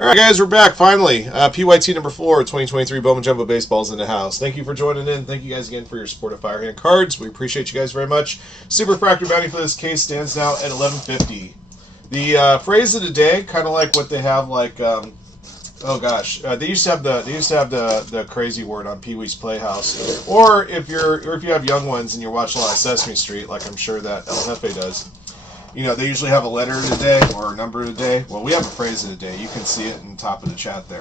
All right, guys, we're back finally. PYT number 4, 2023 Bowman Jumbo Baseballs in the house. Thank you for joining in. Thank you guys again for your support of Firehand Cards. We appreciate you guys very much. Super Fractor bounty for this case stands now at $11.50. The phrase of the day, kind of like what they have, like they used to have the crazy word on Pee Wee's Playhouse, or if you have young ones and you watch a lot of Sesame Street, like I'm sure that El Jefe does. You know, they usually have a letter of the day or a number of the day. Well, we have a phrase of the day. You can see it in the top of the chat there.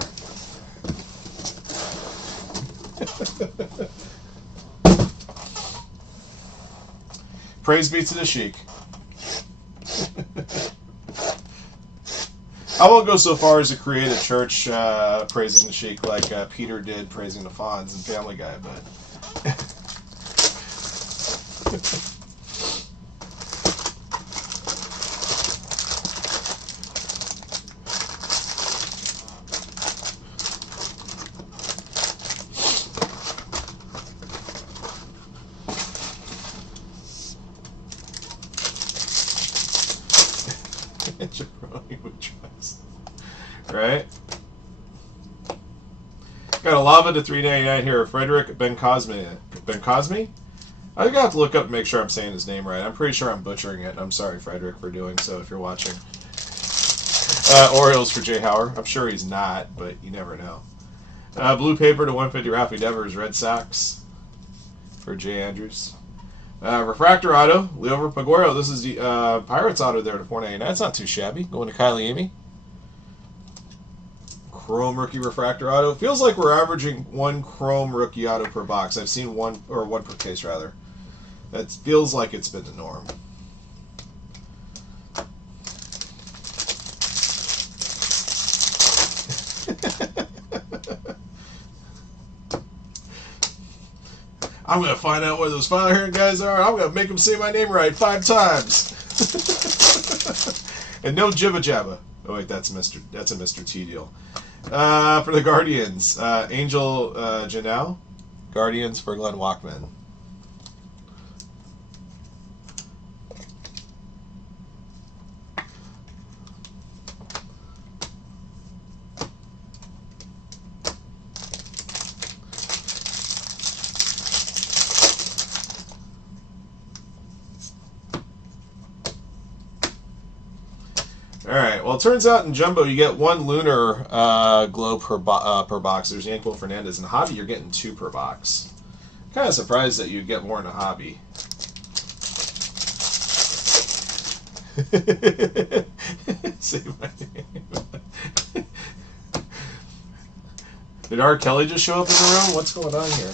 Praise be to the Sheik. I won't go so far as to create a church praising the Sheik like Peter did praising the Fonz in Family Guy, but... Jabroni would trust. Right? Got a lava to $3.99 here. Frederick Ben Cosme. Ben Cosme? I think I have to look up and make sure I'm saying his name right. I'm pretty sure I'm butchering it. I'm sorry, Frederick, for doing so if you're watching. Orioles for Jay Howard. I'm sure he's not, but you never know. Blue paper to 150 Rafi Devers. Red Sox for Jay Andrews. Refractor auto, Leo Paguero. This is the Pirates auto there to $4.99. That's not too shabby. Going to Kylie Amy. Chrome rookie refractor auto. Feels like we're averaging one chrome rookie auto per box. I've seen one per case rather. That feels like it's been the norm. I'm going to find out where those Firehand guys are. I'm going to make them say my name right 5 times. And no jibba jabba. Oh wait, that's a Mr. T deal. For the Guardians, Angel Janelle. Guardians for Glenn Walkman. Alright, well, it turns out in Jumbo you get one lunar glow per box. There's Yankel Fernandez. In Hobby, you're getting 2 per box. Kind of surprised that you get more in a Hobby. Say my name. Did R. Kelly just show up in the room? What's going on here?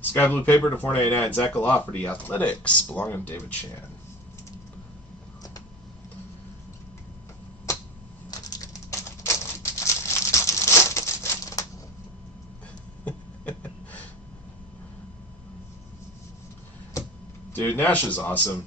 Sky blue paper to $4.99. Zach Aloff for the Athletics, belonging to David Chan. Dude, Nash is awesome.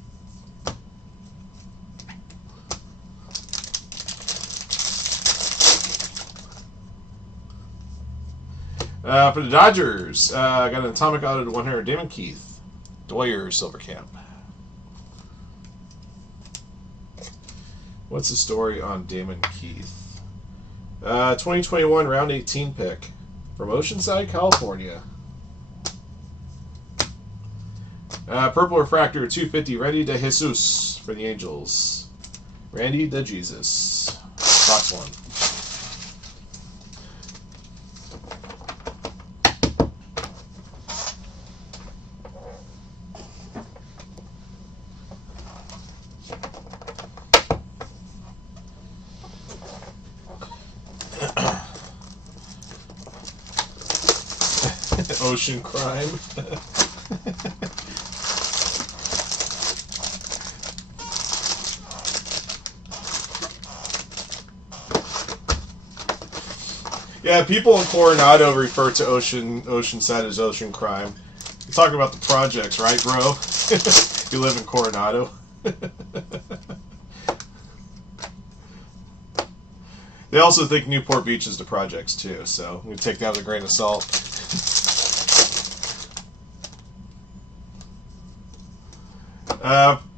For the Dodgers, got an atomic auto to 100. Damon Keith, Doyer, Silvercamp. What's the story on Damon Keith? 2021 round 18 pick from Oceanside, California. Purple refractor 250. Randy De Jesus for the Angels. Randy De Jesus. Box 1. Ocean crime. Yeah, people in Coronado refer to Oceanside as ocean crime. You're talking about the projects, right, bro? You live in Coronado. They also think Newport Beach is the projects too, so we take that with a grain of salt.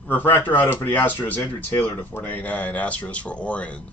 Refractor auto for the Astros, Andrew Taylor to 499. Astros for Oren.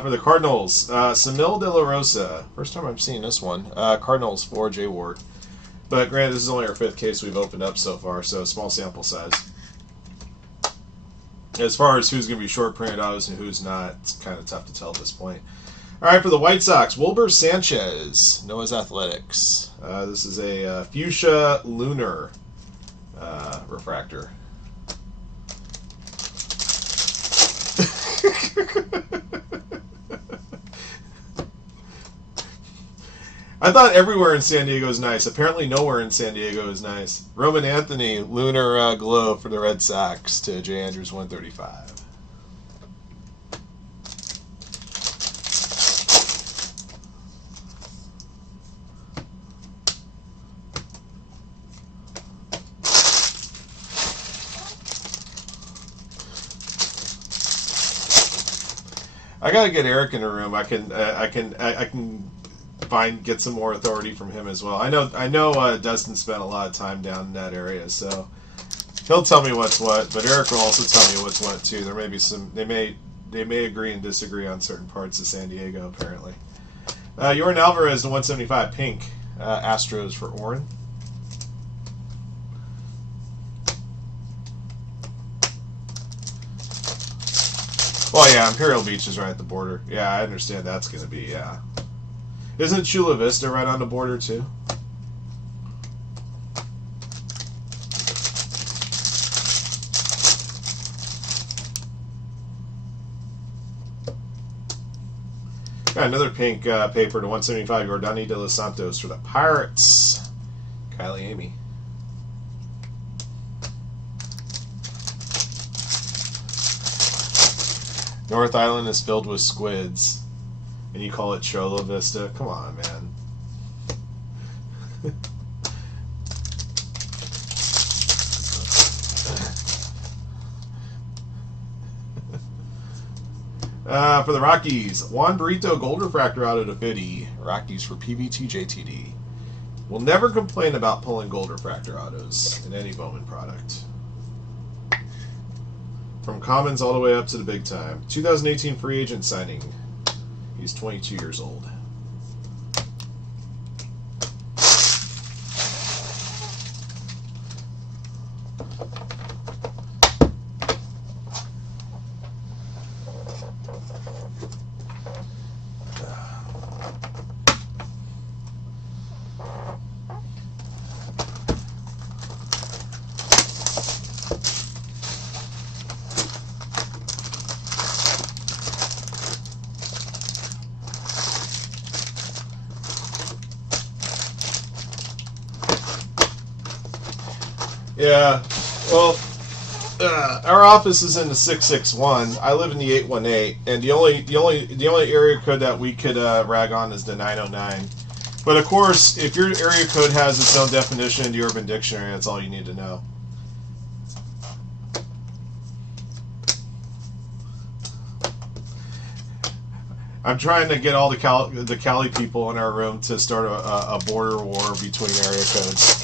For the Cardinals, Samil De La Rosa. First time I'm seeing this one. Cardinals for Jay Ward. But granted, this is only our 5th case we've opened up so far, so small sample size. As far as who's going to be short printed autos and who's not, it's kind of tough to tell at this point. All right, for the White Sox, Wilbur Sanchez, Noah's Athletics. This is a fuchsia lunar refractor. I thought everywhere in San Diego is nice. Apparently nowhere in San Diego is nice. Roman Anthony, lunar glow for the Red Sox to J. Andrews 135. I gotta get Eric in the room. I can get some more authority from him as well. I know Dustin spent a lot of time down in that area, so he'll tell me what's what. But Eric will also tell me what's what too. There may be some. They may agree and disagree on certain parts of San Diego. Apparently, Yordan Alvarez to 175 pink. Astros for Oren. Well, yeah, Imperial Beach is right at the border. Yeah, I understand that's going to be, yeah. Isn't Chula Vista right on the border, too? Got another pink paper to 175, Yordani De Los Santos for the Pirates. Kylie Amy. North Island is filled with squids, and you call it Chula Vista? Come on, man. For the Rockies, Juan Brito Gold Refractor auto to 50. Rockies for PVT JTD. We'll never complain about pulling Gold Refractor autos in any Bowman product. From commons all the way up to the big time. 2018 free agent signing. He's 22 years old. Yeah, well, our office is in the 661. I live in the 818, and the only area code that we could rag on is the 909. But of course, if your area code has its own definition in the Urban Dictionary, that's all you need to know. I'm trying to get all the Cali people in our room to start a border war between area codes.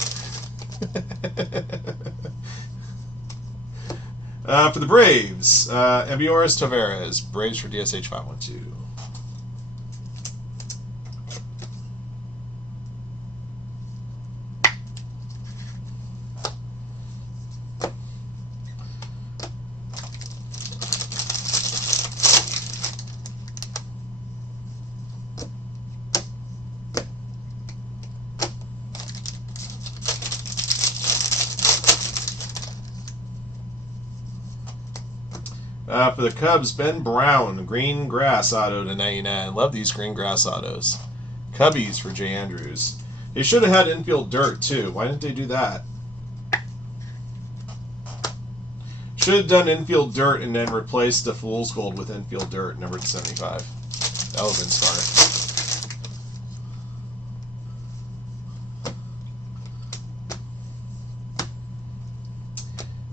For the Braves, Emioris Taveras, Braves for DSH 512. For the Cubs, Ben Brown, green grass auto to 99. Love these green grass autos. Cubbies for Jay Andrews. They should have had infield dirt too. Why didn't they do that? Should have done infield dirt and then replaced the Fool's Gold with infield dirt, number 75. That would have been smart.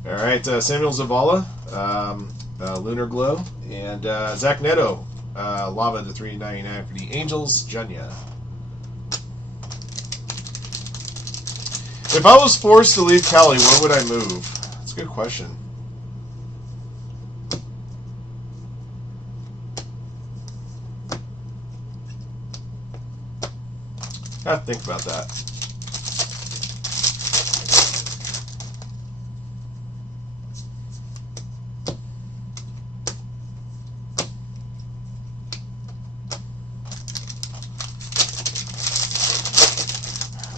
All right, Samuel Zavala, Lunar Glow, and Zach Neto, Lava to 399 for the Angels, Junya. If I was forced to leave Cali, where would I move? That's a good question. I have to think about that.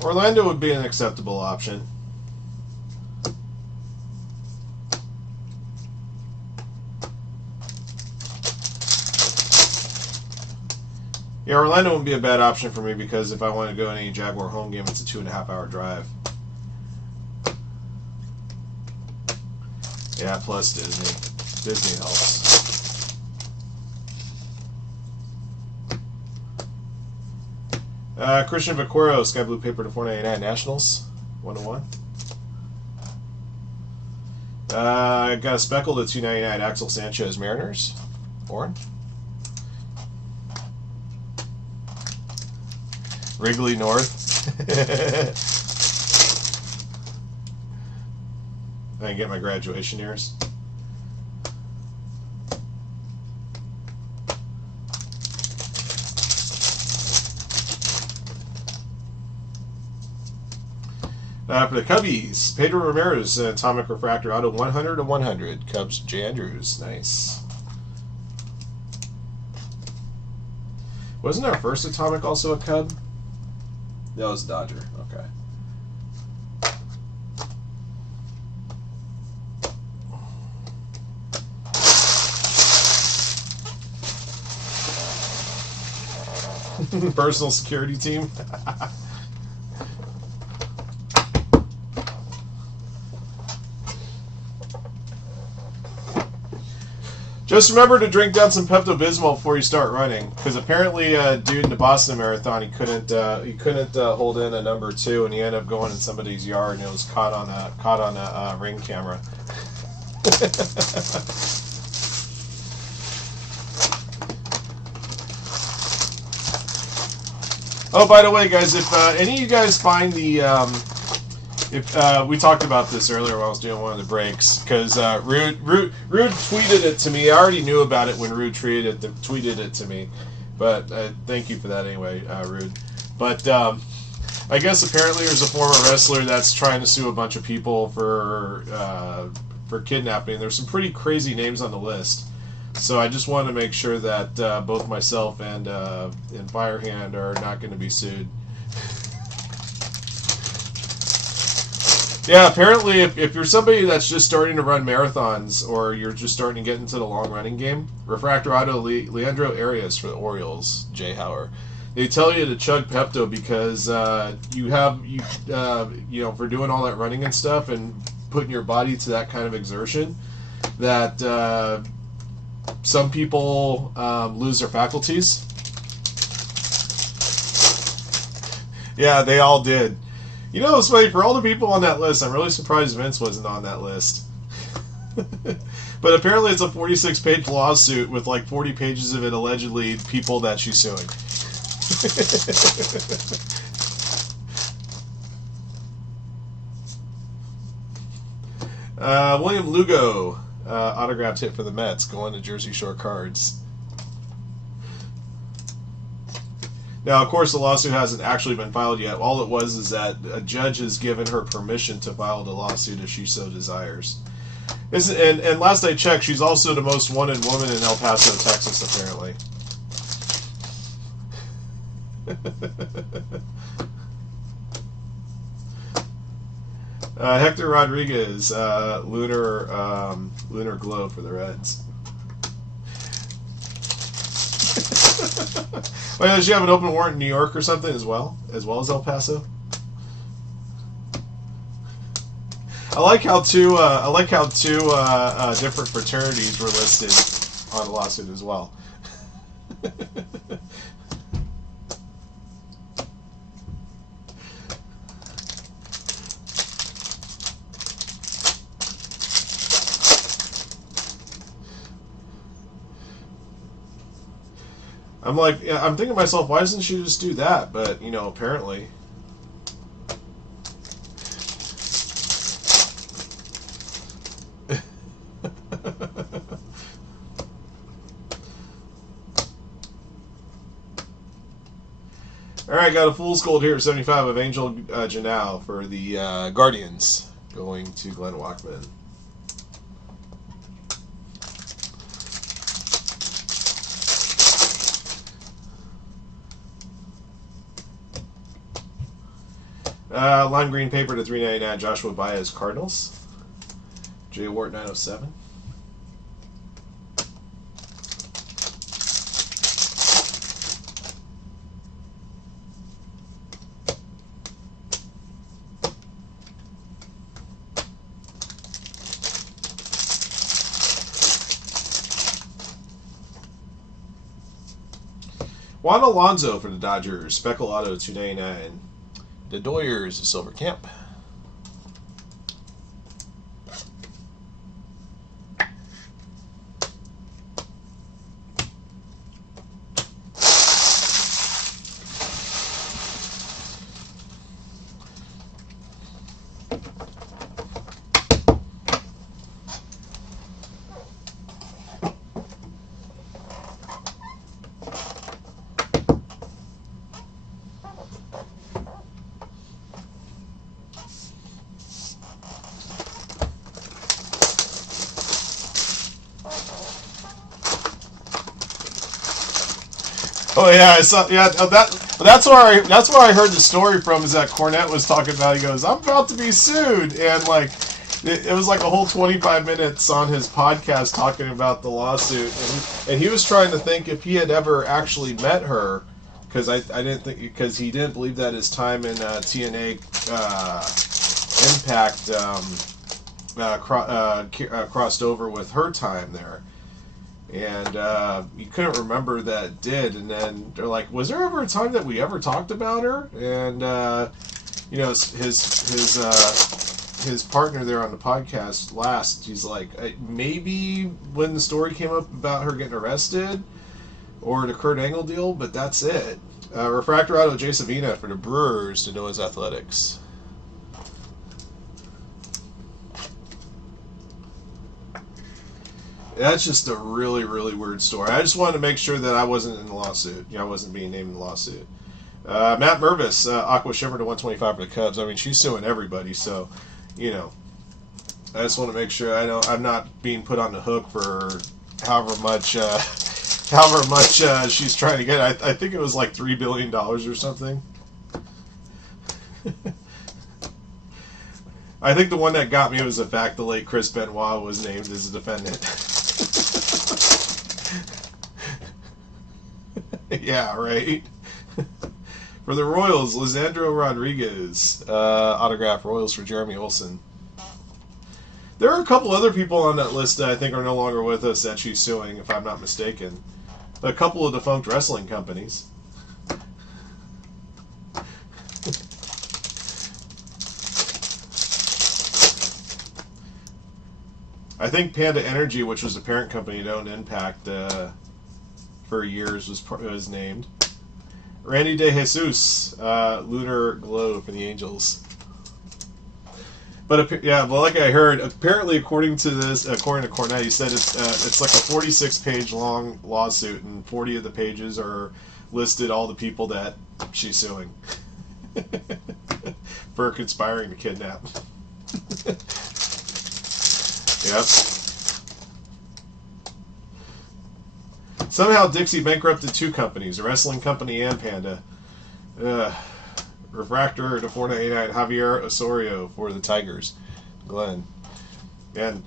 Orlando would be an acceptable option. Yeah, Orlando wouldn't be a bad option for me because if I want to go to any Jaguar home game, it's a 2.5-hour drive. Yeah, plus Disney. Disney helps. Christian Vaquero, Sky Blue Paper to 499 Nationals, 1-1. I got a Speckle to 299 Axel Sanchez Mariners, Oren. Wrigley North. I can get my graduation years. For the Cubbies, Pedro Ramirez, Atomic Refractor Auto 100/100. Cubs, Jay Andrews. Nice. Wasn't our first Atomic also a Cub? That was a Dodger. Okay. Personal security team. Just remember to drink down some Pepto-Bismol before you start running, because apparently, dude in the Boston Marathon, he couldn't hold in a number 2, and he ended up going in somebody's yard, and it was caught on a ring camera. Oh, by the way, guys, if any of you guys find the we talked about this earlier when I was doing one of the breaks, because Rude tweeted it to me. I already knew about it when Rude tweeted it to me, but thank you for that anyway, Rude. But I guess apparently there's a former wrestler that's trying to sue a bunch of people for kidnapping. There's some pretty crazy names on the list, so I just wanted to make sure that both myself and Firehand are not going to be sued. Yeah, apparently if you're somebody that's just starting to run marathons or you're just starting to get into the long running game, Refractor Auto Leandro Arias for the Orioles, Jay Hauer. They tell you to chug Pepto because for doing all that running and stuff and putting your body to that kind of exertion, that some people lose their faculties. Yeah, they all did. You know, it's funny, for all the people on that list, I'm really surprised Vince wasn't on that list. But apparently it's a 46-page lawsuit with like 40 pages of it allegedly people that she's suing. William Lugo, autographed hit for the Mets, going to Jersey Shore Cards. Now, of course, the lawsuit hasn't actually been filed yet. All it was is that a judge has given her permission to file the lawsuit if she so desires. And last I checked, she's also the most wanted woman in El Paso, Texas, apparently. Hector Rodriguez, Lunar Glow for the Reds. Wait, does she have an open warrant in New York or something as well as El Paso? I like how two different fraternities were listed on the lawsuit as well. I'm like, yeah, I'm thinking to myself, why doesn't she just do that? But, you know, apparently. All right, got a fool's gold here at 75 of Angel Janau for the Guardians going to Glenn Walkman. Lime green paper to 399. Joshua Baez, Cardinals. J. Wart 907. Juan Alonso for the Dodgers. Speckle Auto 299. The Doyers, Silver Camp. Oh yeah, I saw. Yeah, that's where I heard the story from. Is that Cornette was talking about? He goes, "I'm about to be sued," and like, it was like a whole 25 minutes on his podcast talking about the lawsuit, and he was trying to think if he had ever actually met her, because I didn't think, because he didn't believe that his time in TNA Impact crossed over with her time there. And you couldn't remember that it did, and then they're like, "Was there ever a time that we ever talked about her?" And you know, his partner there on the podcast last, he's like, maybe when the story came up about her getting arrested, or the Kurt Angle deal, but that's it. Refractor Auto Jay Savina for the Brewers to Noah's Athletics. That's just a really, really weird story. I just wanted to make sure that I wasn't in the lawsuit. You know, I wasn't being named in the lawsuit. Matt Mervis, Aqua Shimmer to 125 for the Cubs. I mean, she's suing everybody, so, you know, I just want to make sure I'm not being put on the hook for however much she's trying to get. I think it was like $3 billion or something. I think the one that got me was the fact the late Chris Benoit was named as a defendant. Yeah, right. For the Royals, Lisandro Rodriguez. Autograph Royals for Jeremy Olson. There are a couple other people on that list that I think are no longer with us that she's suing, if I'm not mistaken. A couple of defunct wrestling companies. I think Panda Energy, which was a parent company that owned Impact for years, was named. Randy De Jesus, Lunar Glow for the Angels. But yeah, well, like I heard, apparently according to Cornette, he said it's like a 46-page long lawsuit, and 40 of the pages are listed all the people that she's suing for conspiring to kidnap. Yep. Somehow Dixie bankrupted two companies, a wrestling company and Panda. Refractor to 499, Javier Osorio for the Tigers. Glenn. And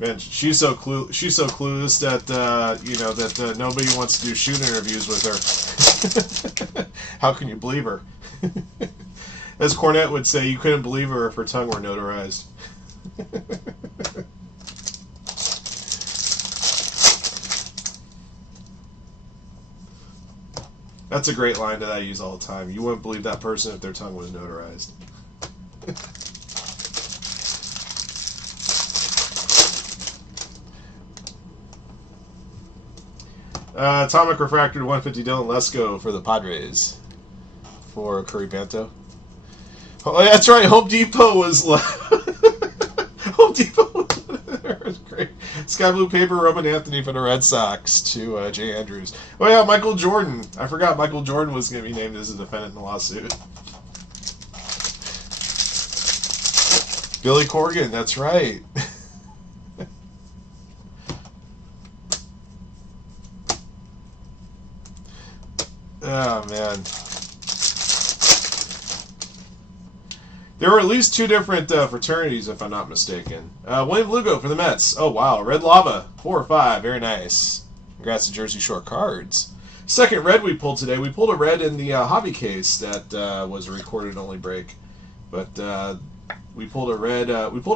Man, she's so clueless that that nobody wants to do shoot interviews with her. How can you believe her? As Cornette would say, you couldn't believe her if her tongue were notarized. That's a great line that I use all the time. You wouldn't believe that person if their tongue was notarized. Atomic Refractor to 150 Dylan Lesko for the Padres. For Curry Banto. Oh, that's right. Home Depot was... Home Depot was great. Sky Blue Paper, Roman Anthony for the Red Sox to Jay Andrews. Oh, yeah, Michael Jordan. I forgot Michael Jordan was going to be named as a defendant in the lawsuit. Billy Corgan, that's right. Oh, man. There were at least two different fraternities, if I'm not mistaken. William Lugo for the Mets. Oh, wow. Red Lava, 4 or 5. Very nice. Congrats to Jersey Shore Cards. Second red we pulled today. We pulled a red in the hobby case that was a recorded only break. But we pulled a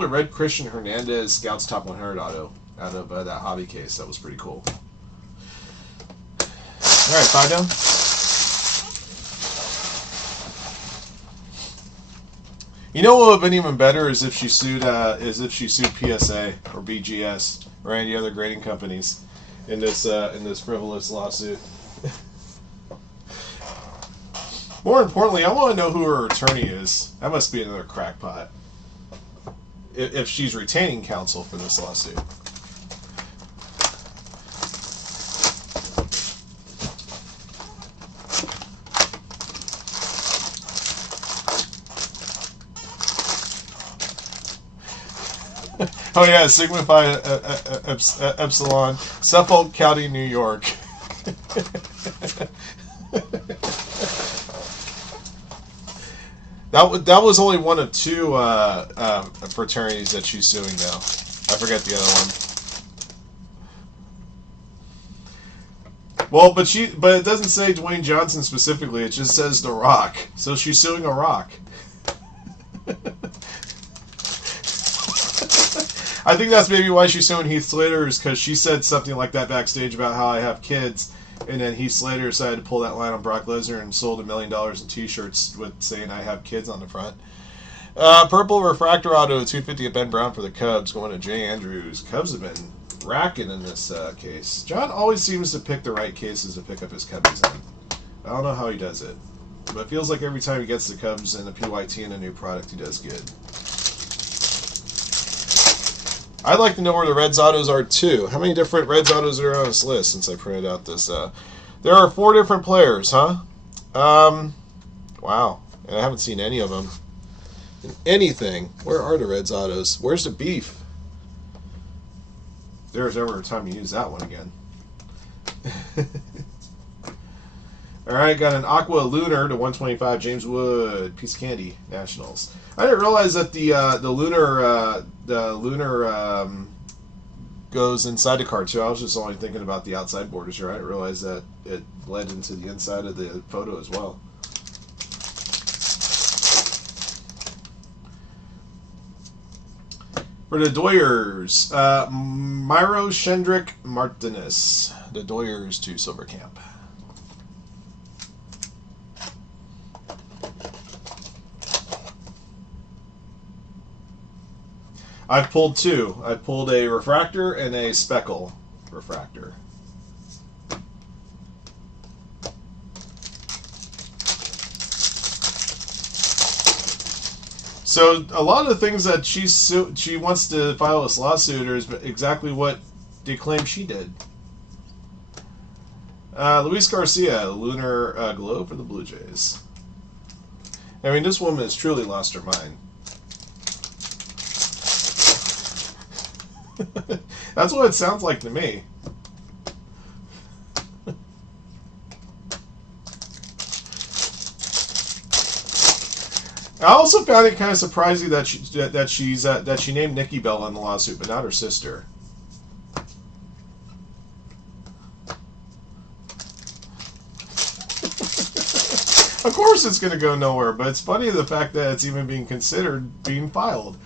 red Christian Hernandez Scouts Top 100 auto out of that hobby case. That was pretty cool. All right, 5 down. You know what would have been even better is if she sued PSA or BGS or any other grading companies in this frivolous lawsuit. More importantly, I want to know who her attorney is. That must be another crackpot. If she's retaining counsel for this lawsuit. Oh yeah, Sigma Phi Epsilon, Suffolk County, New York. That was only one of two fraternities that she's suing now. I forget the other one. Well, but it doesn't say Dwayne Johnson specifically. It just says The Rock. So she's suing a rock. I think that's maybe why she's suing Heath Slater, is because she said something like that backstage about how I have kids, and then Heath Slater decided to pull that line on Brock Lesnar and sold $1 million in T-shirts with saying I have kids on the front. Purple Refractor Auto 250 at Ben Brown for the Cubs, going to Jay Andrews. Cubs have been racking in this case. John always seems to pick the right cases to pick up his Cubbies in. I don't know how he does it, but it feels like every time he gets the Cubs and the PYT and a new product, he does good. I'd like to know where the Reds autos are too. How many different Reds autos are on this list since I printed out this? There are 4 different players, huh? Wow. And I haven't seen any of them in anything. Where are the Reds autos? Where's the beef? If there's ever a time to use that one again. All right, got an Aqua Lunar to 125. James Wood, piece of candy, Nationals. I didn't realize that the lunar goes inside the card too. I was just only thinking about the outside borders here. I didn't realize that it led into the inside of the photo as well. For the Doyers, Myro Shendrick Martinez. The Doyers to Silver Camp. I've pulled 2. I pulled a refractor and a speckle refractor. So a lot of the things that she wants to file this lawsuit is exactly what they claim she did. Luis Garcia, Lunar Glow for the Blue Jays. I mean, this woman has truly lost her mind. That's what it sounds like to me. I also found it kind of surprising that she named Nikki Bella in the lawsuit, but not her sister. Of course it's going to go nowhere, but it's funny the fact that it's even being considered being filed.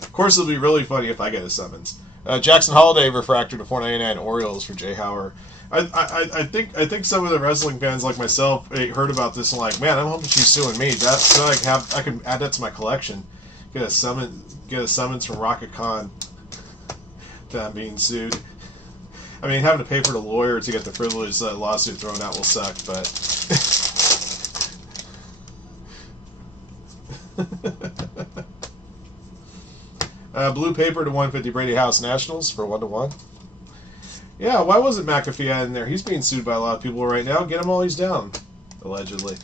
Of course, it'll be really funny if I get a summons. Jackson Holiday refractor to 499 Orioles for Jay Howard. I think some of the wrestling fans like myself heard about this and like, man, I'm hoping she's suing me. That so I can add that to my collection. Get a summons from Rocket Khan that I'm being sued. I mean, having to pay for the lawyer to get the frivolous lawsuit thrown out will suck, but. Blue paper to 150 Brady House Nationals for 1-1. Yeah, why wasn't McAfee in there? He's being sued by a lot of people right now. Get him while he's down, allegedly.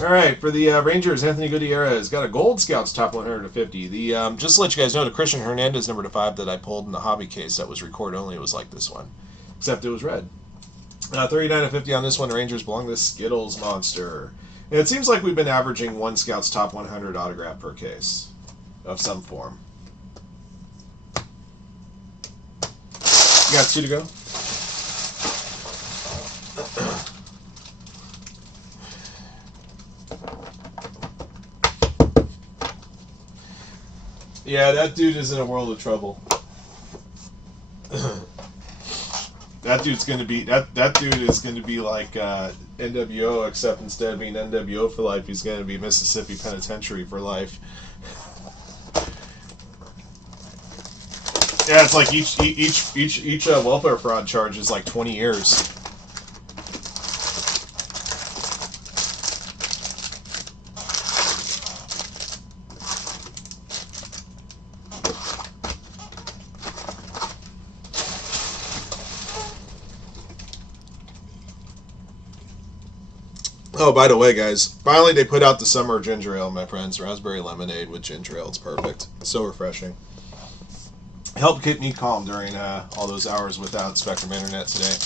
All right, for the Rangers, Anthony Gutierrez got a Gold Scouts top 150. The just to let you guys know, the Christian Hernandez number /5 that I pulled in the hobby case that was record only, it was like this one, except it was red. 39/50 on this one. Rangers belong to Skittles Monster. And it seems like we've been averaging one Scouts top 100 autograph per case of some form. You got 2 to go. Yeah, that dude is in a world of trouble. That dude's gonna be that dude is gonna be like NWO, except instead of being NWO for life, he's gonna be Mississippi Penitentiary for life. Yeah, it's like each welfare fraud charge is like 20 years. Oh, by the way, guys, finally they put out the summer ginger ale, my friends. Raspberry lemonade with ginger ale. It's perfect. So refreshing. Helped keep me calm during all those hours without Spectrum Internet today.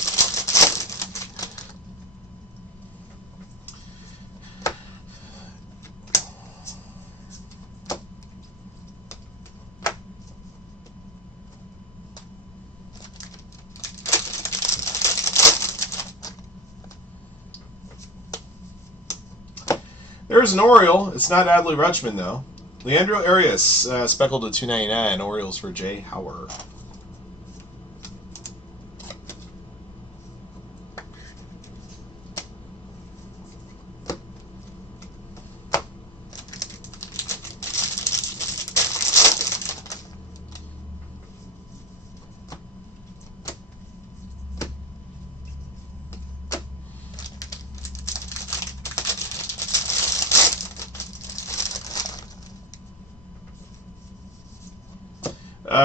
There's an Oriole. It's not Adley Rutschman, though. Leandro Arias, speckled to 299. Orioles for Jay Howard.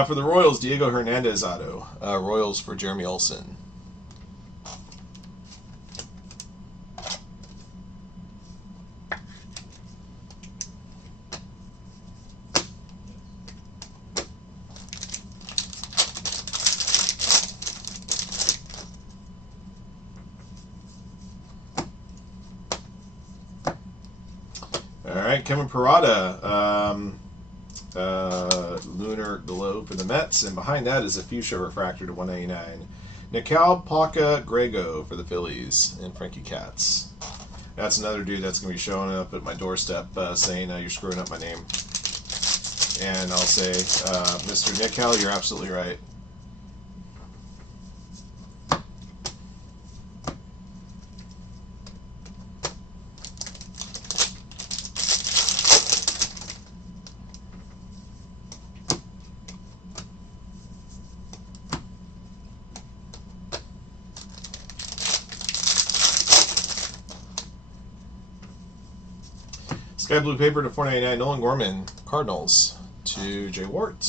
For the Royals, Diego Hernandez auto. Royals for Jeremy Olsen. All right, Kevin Parada. Lunar Glow for the Mets, and behind that is a Fuchsia refractor to 199. Nical Paca Grego for the Phillies, and Frankie Katz. That's another dude that's going to be showing up at my doorstep saying, you're screwing up my name. And I'll say, Mr. Nical, you're absolutely right. Sky Blue paper to 499. Nolan Gorman, Cardinals to Jay Wart.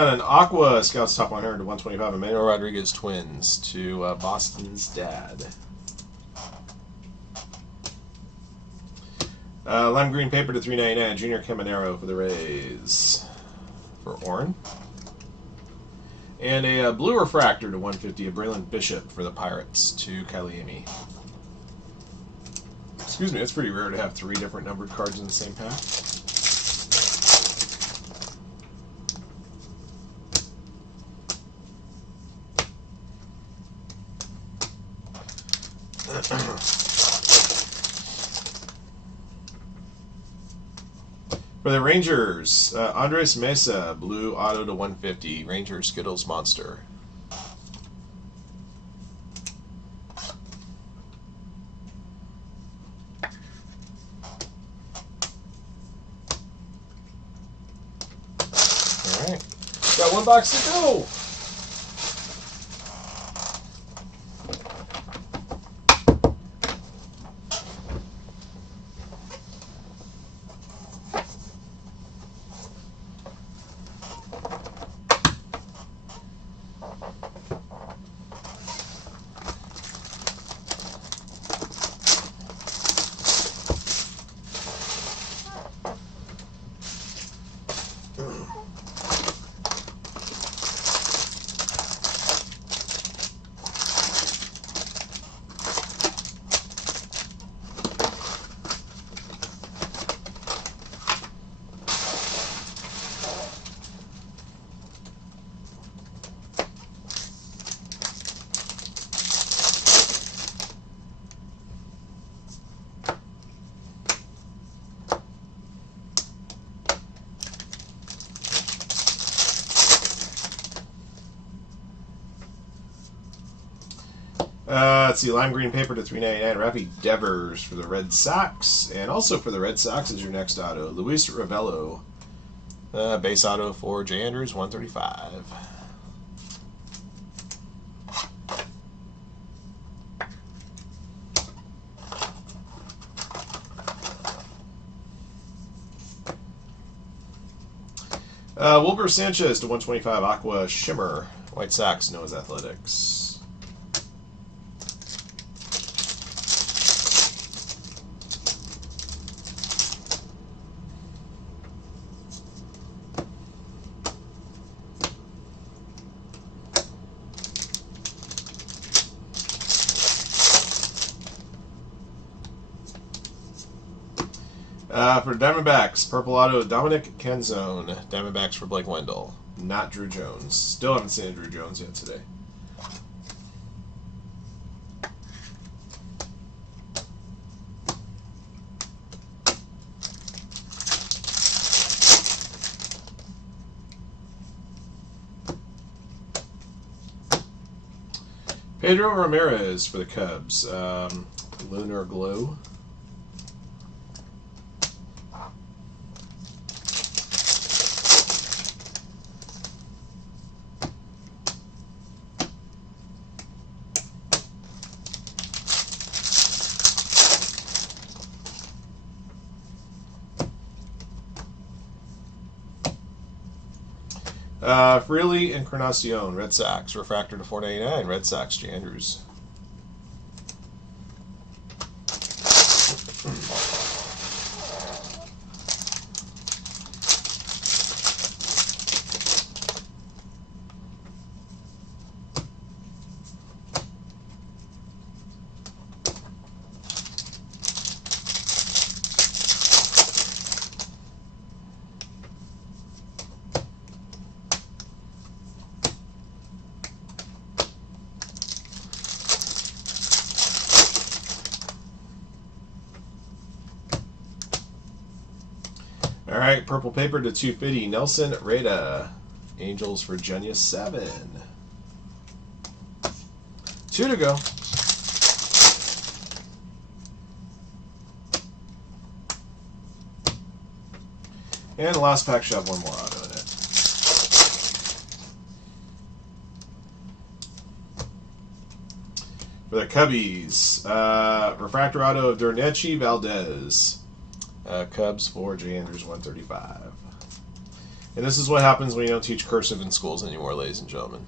And an Aqua Scouts top 100 to 125. Emmanuel Rodriguez Twins to Boston's dad. Lime green paper to 399. Junior Caminero for the Rays for Orrin. And a blue refractor to 150 of Braylon Bishop for the Pirates to Kaliemi. Excuse me, it's pretty rare to have 3 different numbered cards in the same pack. For the Rangers, Andres Mesa, blue auto to 150. Rangers Skittles Monster. All right, got 1 box to go. Let's see, lime green paper to 399. Rafi Devers for the Red Sox. And also for the Red Sox is your next auto. Luis Ravello. Base auto for J. Andrews, 135. Wilbur Sanchez to 125. Aqua Shimmer. White Sox, Noah's Athletics. For Diamondbacks, purple auto, Dominic Canzone. Diamondbacks for Blake Wendell, not Drew Jones. Still haven't seen Drew Jones yet today. Pedro Ramirez for the Cubs. Lunar Glow. Freely Encarnacion, Red Sox, refractor to 499, Red Sox, J. Andrews. All right, purple paper to 250. Nelson Rada, Angels, Virginia, 7. 2 to go. And the last pack should have 1 more auto in it. For the Cubbies, refractor auto of Dernechi Valdez. Cubs for J. Andrews, 135. And this is what happens when you don't teach cursive in schools anymore, ladies and gentlemen.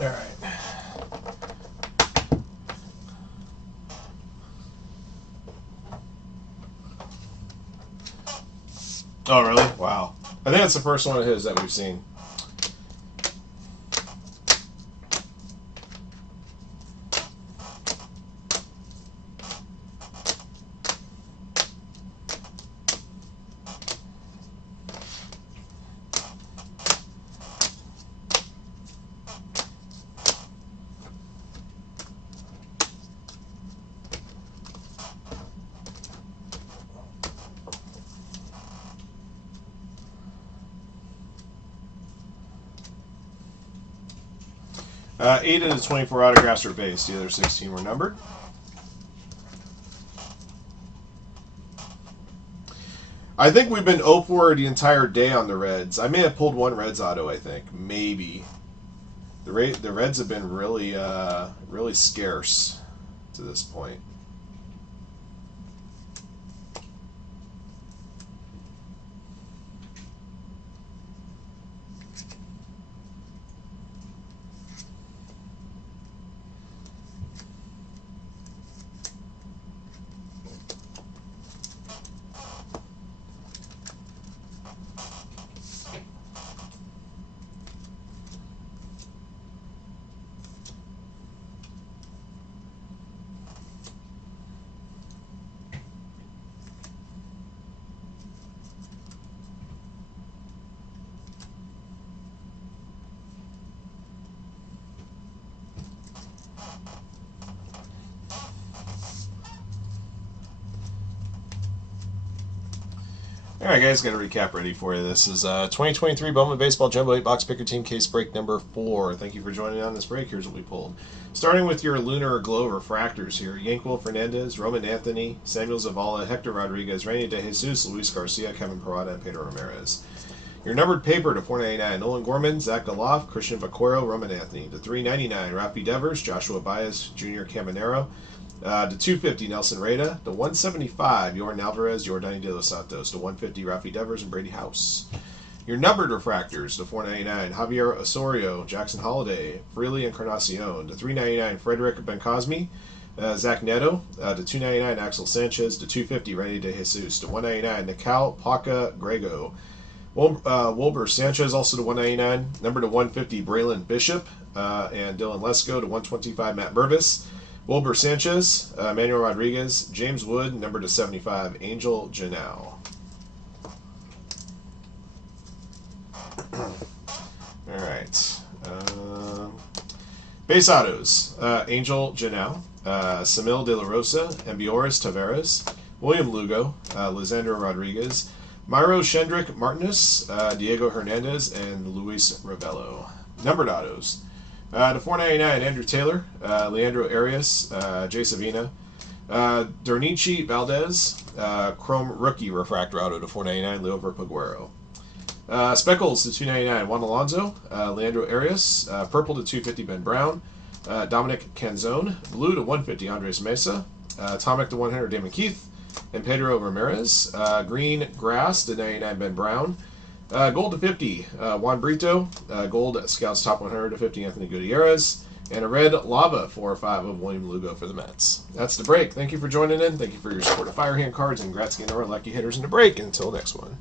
All right. Oh, really? Wow. I think that's the first one of his that we've seen. Eight of the 24 autographs were based. The other 16 were numbered. I think we've been 0 for the entire day on the Reds. I may have pulled one Reds auto, I think. Maybe. The Reds have been really, really scarce to this point. All right, guys, got a recap ready for you. This is 2023 Bowman Baseball Jumbo 8-box picker team case break number 4. Thank you for joining on this break. Here's what we pulled. Starting with your Lunar Glow refractors here. Yanquiel Fernandez, Roman Anthony, Samuel Zavala, Hector Rodriguez, Rainy De Jesus, Luis Garcia, Kevin Parada, and Pedro Ramirez. Your numbered paper to 499, Nolan Gorman, Zach Galoff, Christian Vaquero, Roman Anthony. To 399, Rafi Devers, Joshua Baez, Junior Caminero. To 250, Nelson Rada. To 175, Yordan Alvarez, Yordani De Los Santos. To 150, Rafi Devers and Brady House. Your numbered refractors to 499, Javier Osorio, Jackson Holiday, Freely Encarnacion. To 399, Frederick Bencosme, Zach Neto. To 299, Axel Sanchez. To 250, Randy De Jesus. To 199, Nical Paca Grego. Wilbur Sanchez also to 199. Number to 150, Braylon Bishop and Dylan Lesko. To 125, Matt Mervis. Wilbur Sanchez, Manuel Rodriguez, James Wood, number to 75, Angel Janau. All right. Base autos, Angel Janau, Samil De La Rosa, Ambioris Taveras, William Lugo, Lisandro Rodriguez, Myro Shendrick Martinez, Diego Hernandez, and Luis Ravello. Numbered autos. To 499, Andrew Taylor, Leandro Arias, Jay Savina, Dernici Valdez, Chrome Rookie Refractor Auto to 499, Leover Paguero. Speckles to 299, Juan Alonso, Leandro Arias, Purple to 250, Ben Brown, Dominic Canzone, Blue to 150, Andres Mesa, Atomic to 100, Damon Keith, and Pedro Ramirez, Green Grass to 99, Ben Brown, Gold to 50, Juan Brito. Gold Scouts Top 100 to 50, Anthony Gutierrez. And a red Lava 4/5 of William Lugo for the Mets. That's the break. Thank you for joining in. Thank you for your support of Firehand cards. And congrats again to our lucky hitters in the break. Until next one.